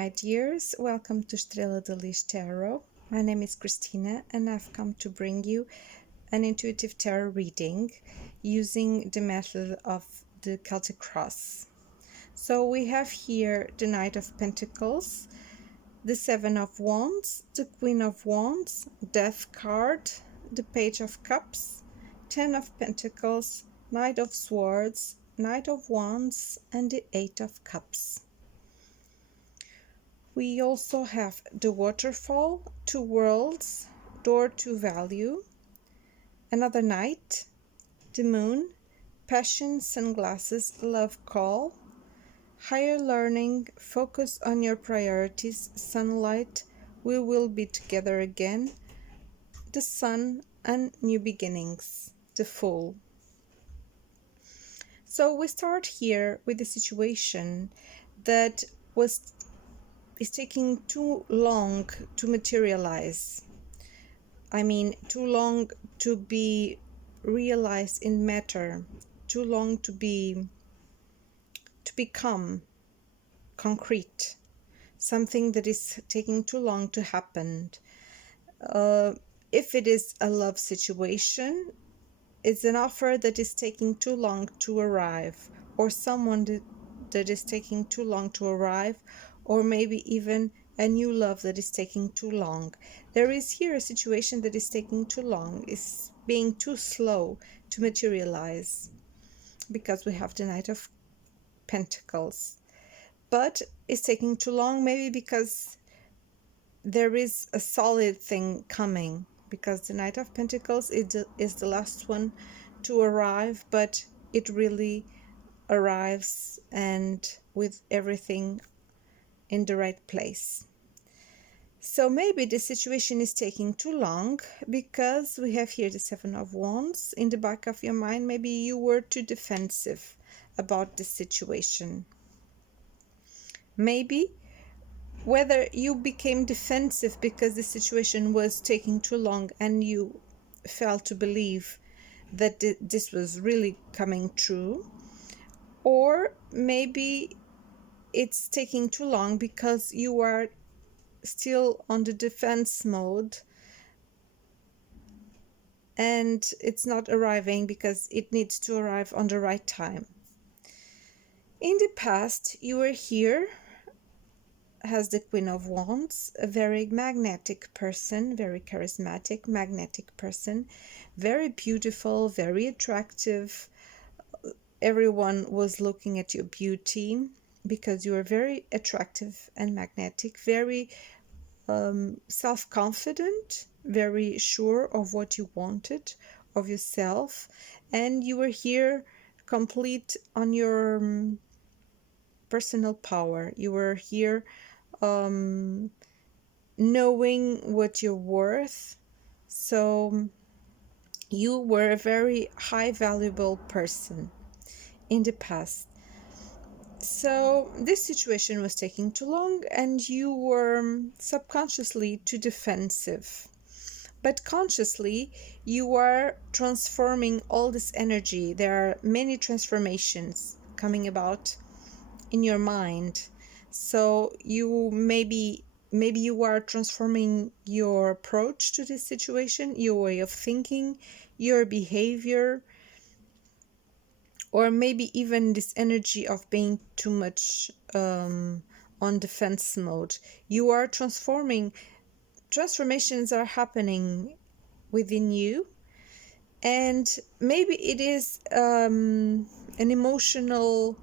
my dears, welcome to Estrela de Lis Tarot. My name is Christina and I've come to bring you an intuitive tarot reading using the method of the Celtic Cross. So we have here the Knight of Pentacles, the Seven of Wands, the Queen of Wands, Death card, the Page of Cups, Ten of Pentacles, Knight of Swords, Knight of Wands, and the Eight of Cups. We also have the Waterfall, Two Worlds, Door to Value, another Knight, the Moon, Passion, Sunglasses, Love Call, Higher Learning, Focus on Your Priorities, Sunlight, We Will Be Together Again, the Sun, and New Beginnings, the Fool. So we start here with the situation that is taking too long to materialize. I mean, too long to be realized in matter, too long to become concrete, something that is taking too long to happen. If it is a love situation, it's an offer that is taking too long to arrive, or someone that is taking too long to arrive, or maybe even a new love that is taking too long. There is here a situation that is taking too long, is being too slow to materialize, because we have the Knight of Pentacles. But it's taking too long maybe because there is a solid thing coming, because the Knight of Pentacles is the last one to arrive, but it really arrives and with everything in the right place. So maybe the situation is taking too long because we have here the Seven of Wands. In the back of your mind, maybe you were too defensive about the situation. Maybe whether you became defensive because the situation was taking too long and you failed to believe that this was really coming true, or maybe it's taking too long because you are still on the defense mode and it's not arriving because it needs to arrive on the right time. In the past, you were here as the Queen of Wands, a very magnetic person, very charismatic, magnetic person, very beautiful, very attractive. Everyone was looking at your beauty because you are very attractive and magnetic, very self-confident, very sure of what you wanted, of yourself, and you were here complete on your personal power. You were here knowing what you're worth. So you were a very high valuable person in the past. So this situation was taking too long and you were subconsciously too defensive. But consciously, you are transforming all this energy. There are many transformations coming about in your mind. So you maybe you are transforming your approach to this situation, your way of thinking, your behavior, or maybe even this energy of being too much on defense mode. You are transforming. Transformations are happening within you, and maybe it is an emotional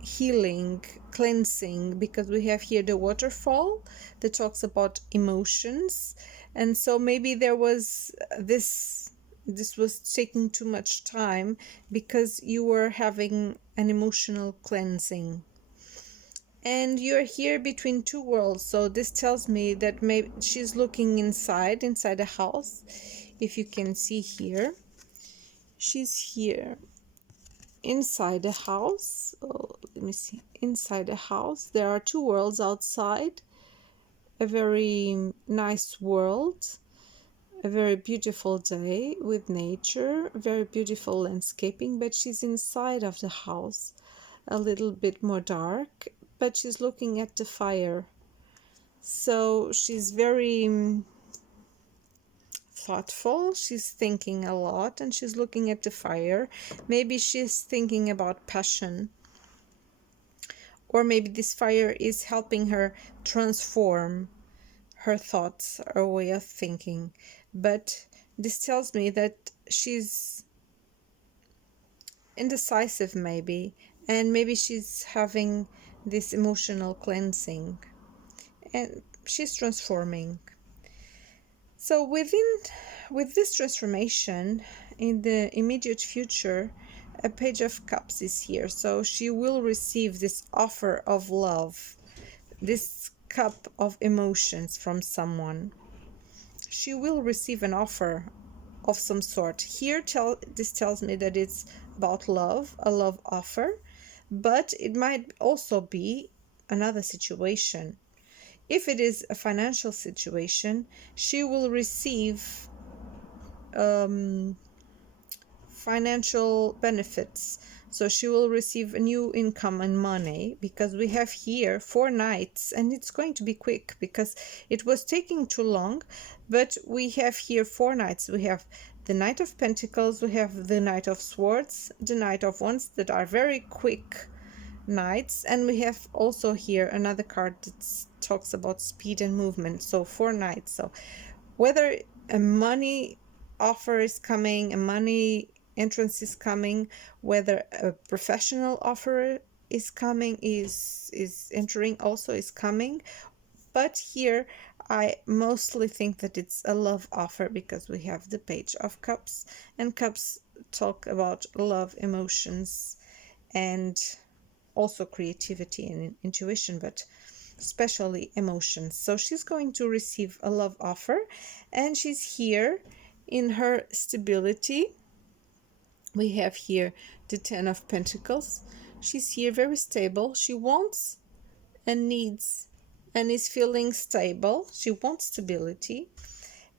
healing, cleansing, because we have here the Waterfall that talks about emotions, and so maybe there was this was taking too much time because you were having an emotional cleansing. And you're here between two worlds, so this tells me that maybe she's looking inside the house. If you can see here, she's here inside the house. Oh, let me see. Inside the house, there are two worlds outside. A very nice world, a very beautiful day with nature, very beautiful landscaping, but she's inside of the house, a little bit more dark, but she's looking at the fire. So she's very thoughtful, she's thinking a lot, and she's looking at the fire. Maybe she's thinking about passion, or maybe this fire is helping her transform her thoughts, her way of thinking. But this tells me that she's indecisive, maybe, and maybe she's having this emotional cleansing, and she's transforming. So with this transformation in the immediate future, a Page of Cups is here. So she will receive this offer of love, this cup of emotions from someone. She will receive an offer of some sort. Here this tells me that it's about love, a love offer, but it might also be another situation. If it is a financial situation, she will receive financial benefits. So she will receive a new income and money, because we have here 4 nights, and it's going to be quick because it was taking too long. But we have here 4 nights. We have the Knight of Pentacles, we have the Knight of Swords, the Knight of Wands, that are very quick nights, and we have also here another card that talks about speed and movement. So 4 nights. So whether a money offer is coming, a money entrance is coming, whether a professional offer is coming, is entering, also is coming. But here I mostly think that it's a love offer, because we have the Page of Cups, and cups talk about love, emotions, and also creativity and intuition, but especially emotions. So she's going to receive a love offer, and she's here in her stability. We have here the 10 of Pentacles. She's here very stable. She wants and needs and is feeling stable. She wants stability.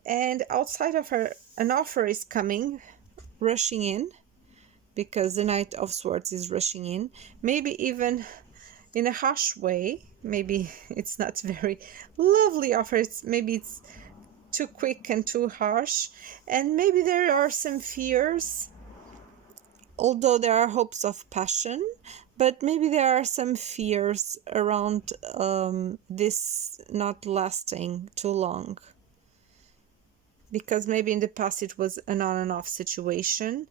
And outside of her, an offer is coming, rushing in, because the Knight of Swords is rushing in. Maybe even in a harsh way. Maybe it's not very lovely offer. Maybe it's too quick and too harsh. And maybe there are some fears, although there are hopes of passion. But maybe there are some fears around this not lasting too long. Because maybe in the past it was an on and off situation.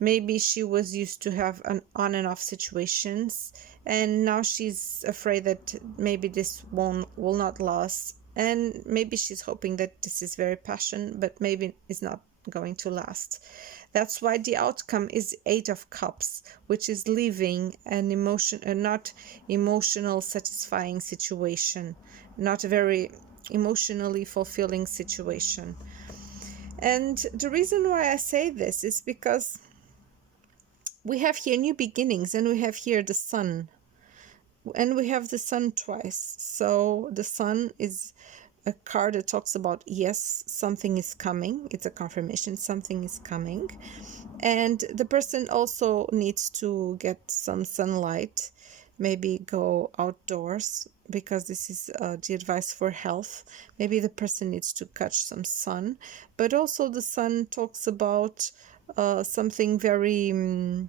Maybe she was used to have an on and off situations, and now she's afraid that maybe this will not last. And maybe she's hoping that this is very passionate, but maybe it's not going to last. That's why the outcome is 8 of Cups, which is leaving an not emotional satisfying situation, not a very emotionally fulfilling situation. And the reason why I say this is because we have here new beginnings, and we have here the Sun, and we have the Sun twice. So the Sun is a card that talks about, yes, something is coming. It's a confirmation, something is coming. And the person also needs to get some sunlight, maybe go outdoors, because this is the advice for health. Maybe the person needs to catch some sun. But also the Sun talks about something very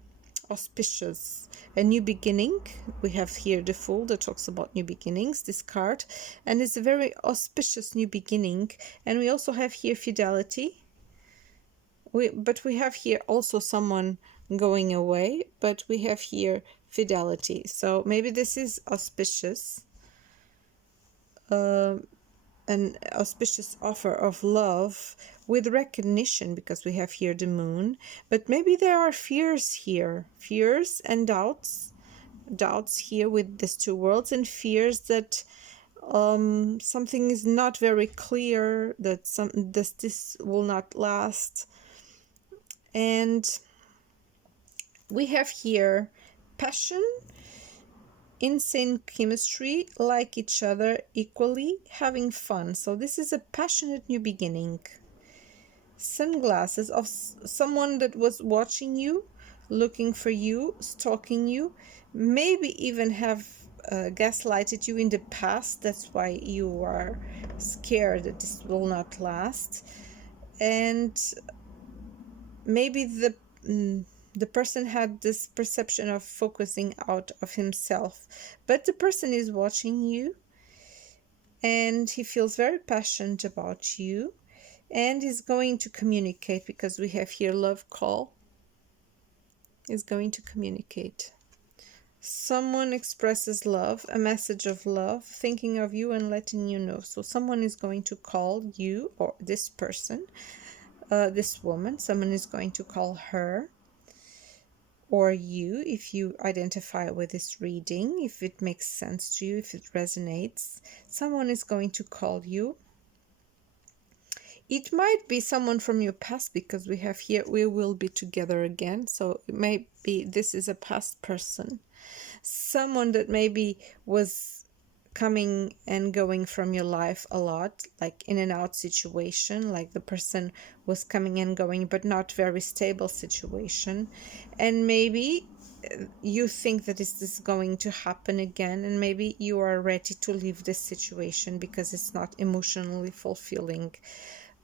auspicious, a new beginning. We have here the Fool that talks about new beginnings, this card, and it's a very auspicious new beginning. And we also have here fidelity. But we have here also someone going away, but we have here fidelity. So maybe this is auspicious, an auspicious offer of love with recognition, because we have here the Moon. But maybe there are fears here, fears and doubts here with these 2 worlds, and fears that something is not very clear, that this will not last. And we have here passion, insane chemistry, like each other equally, having fun. So this is a passionate new beginning. Sunglasses of someone that was watching you, looking for you, stalking you, maybe even have gaslighted you in the past. That's why you are scared that this will not last. And maybe the person had this perception of focusing out of himself, but the person is watching you, and he feels very passionate about you, and is going to communicate, because we have here love call, is going to communicate. Someone expresses love, a message of love, thinking of you and letting you know. So someone is going to call you, or this person, this woman, someone is going to call her or you, if you identify with this reading, if it makes sense to you, if it resonates. Someone is going to call you. It might be someone from your past, because we have here, we will be together again. So it may be this is a past person. Someone that maybe was coming and going from your life a lot, like in and out situation, like the person was coming and going, but not very stable situation. And maybe you think that this is going to happen again, and maybe you are ready to leave this situation because it's not emotionally fulfilling.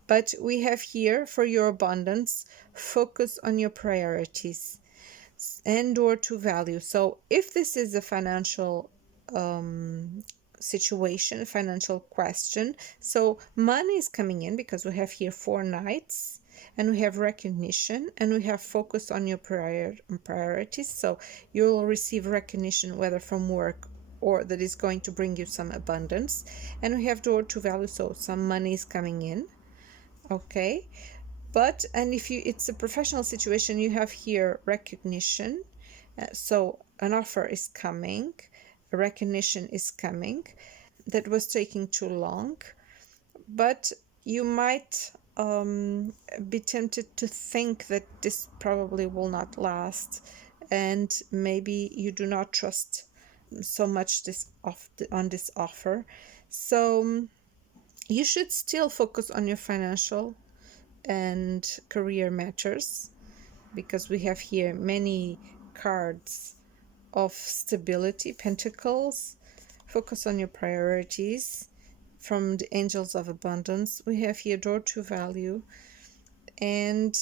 But we have here, for your abundance, focus on your priorities and or to value. So if this is a financial situation, a financial question, so money is coming in, because we have here 4 knights, and we have recognition, and we have focus on your priorities. So you'll receive recognition, whether from work or that is going to bring you some abundance. And we have door to value, so some money is coming in. Okay, but and if you, it's a professional situation, you have here recognition. So an offer is coming, a recognition is coming, that was taking too long, but you might be tempted to think that this probably will not last, and maybe you do not trust so much on this offer. So you should still focus on your financial and career matters, because we have here many cards of stability, pentacles. Focus on your priorities from the angels of abundance. We have here door to value, and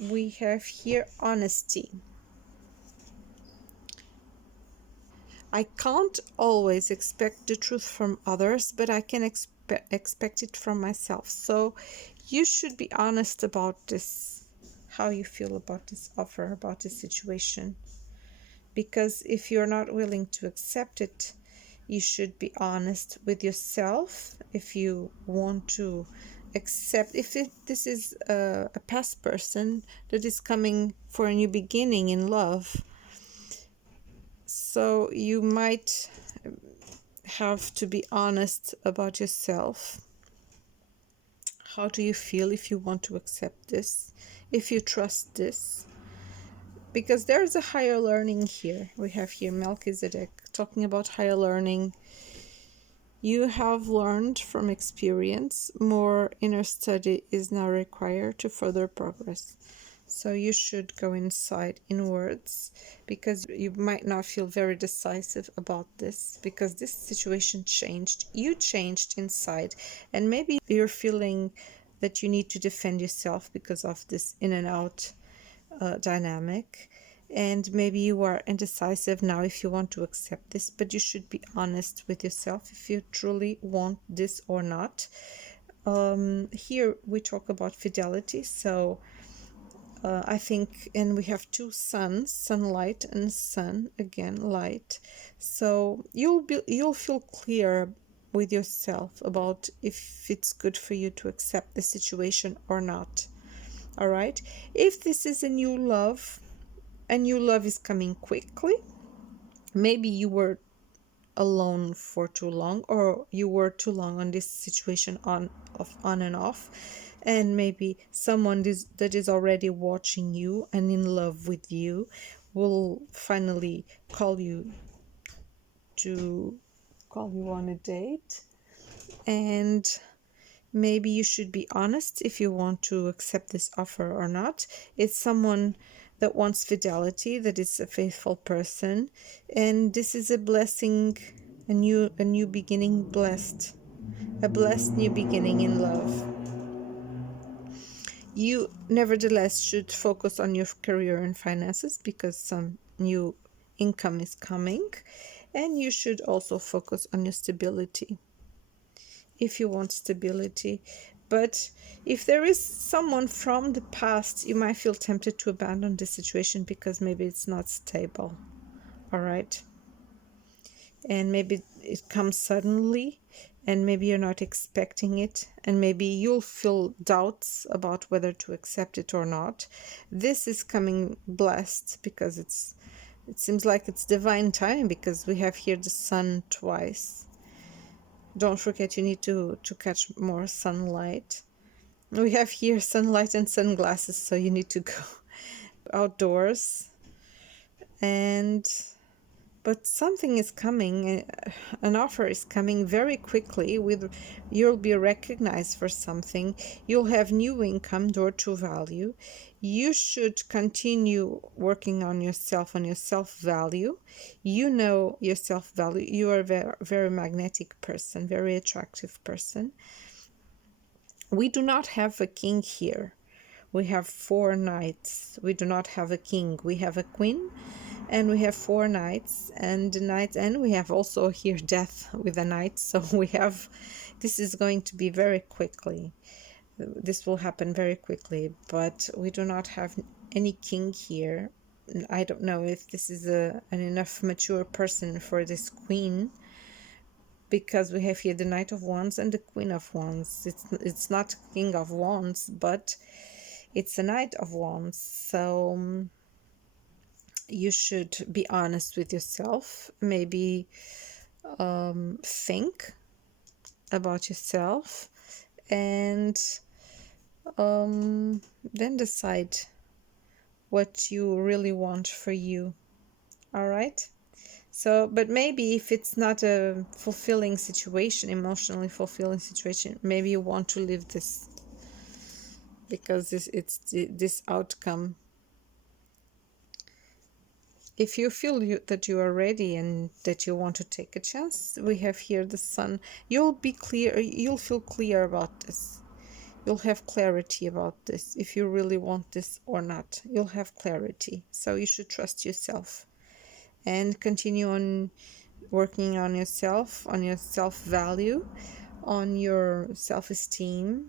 we have here honesty. I can't always expect the truth from others, but I can expect it from myself. So you should be honest about this, how you feel about this offer, about this situation. Because if you're not willing to accept it, you should be honest with yourself. If you want to accept, if this is a past person that is coming for a new beginning in love, so you might have to be honest about yourself. How do you feel if you want to accept this, if you trust this? Because there's a higher learning here. We have here Melchizedek talking about higher learning. You have learned from experience. More inner study is now required to further progress. So you should go inside, inwards, because you might not feel very decisive about this, because this situation changed. You changed inside, and maybe you're feeling that you need to defend yourself because of this in and out dynamic. And maybe you are indecisive now if you want to accept this, but you should be honest with yourself if you truly want this or not. Here we talk about fidelity, so I think, and we have 2 suns, sunlight and sun, again light. So you'll feel clear with yourself about if it's good for you to accept the situation or not. All right, if this is a new love is coming quickly, maybe you were alone for too long, or you were too long on this situation on and off, and maybe someone that is already watching you and in love with you will finally call you on a date. And maybe you should be honest if you want to accept this offer or not. It's someone that wants fidelity, that is a faithful person, and this is a blessing, a new beginning, a blessed new beginning in love. You nevertheless should focus on your career and finances because some new income is coming, and you should also focus on your stability if you want stability. But if there is someone from the past, you might feel tempted to abandon the situation because maybe it's not stable. All right. And maybe it comes suddenly, and maybe you're not expecting it, and maybe you'll feel doubts about whether to accept it or not. This is coming blessed because it seems like it's divine timing, because we have here the sun twice. Don't forget, you need to catch more sunlight. We have here sunlight and sunglasses, so you need to go outdoors. But something is coming, an offer is coming very quickly. You'll be recognized for something. You'll have new income, door to value. You should continue working on yourself, on your self-value. You know your self-value. You are a very, very magnetic person, very attractive person. We do not have a king here. We have 4 knights. We do not have a king. We have a queen, and we have 4 knights, and we have also here death with a knight. So this is going to be very quickly. This will happen very quickly, but we do not have any king here. I don't know if this is an enough mature person for this queen, because we have here the Knight of Wands and the Queen of Wands. It's not King of Wands, but it's a Knight of Wands. So you should be honest with yourself. Maybe think about yourself, and then decide what you really want for you. All right? So, but maybe if it's not a fulfilling situation, emotionally fulfilling situation, maybe you want to leave this, because this outcome. If you feel that you are ready and that you want to take a chance, we have here the sun. You'll feel clear about this. You'll have clarity about this. If you really want this or not, you'll have clarity. So you should trust yourself and continue on working on yourself, on your self-value, on your self-esteem,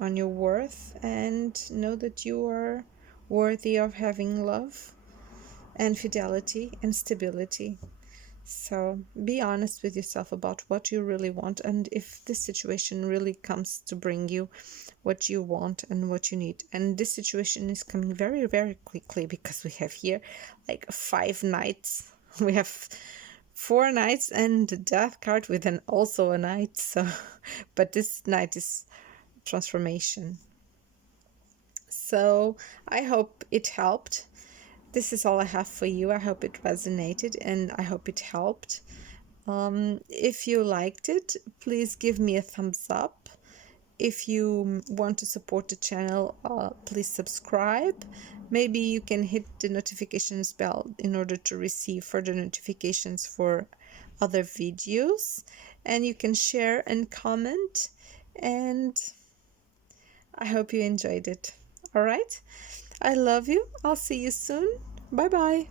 on your worth, and know that you are worthy of having love and fidelity and stability. So be honest with yourself about what you really want, and if this situation really comes to bring you what you want and what you need. And this situation is coming very, very quickly, because we have here like 5 knights. We have 4 knights and the death card with also a knight. So, but this knight is transformation. So I hope it helped. This is all I have for you. I hope it resonated and I hope it helped. If you liked it, please give me a thumbs up. If you want to support the channel, please subscribe. Maybe you can hit the notifications bell in order to receive further notifications for other videos. And you can share and comment. And I hope you enjoyed it. All right? I love you. I'll see you soon. Bye-bye.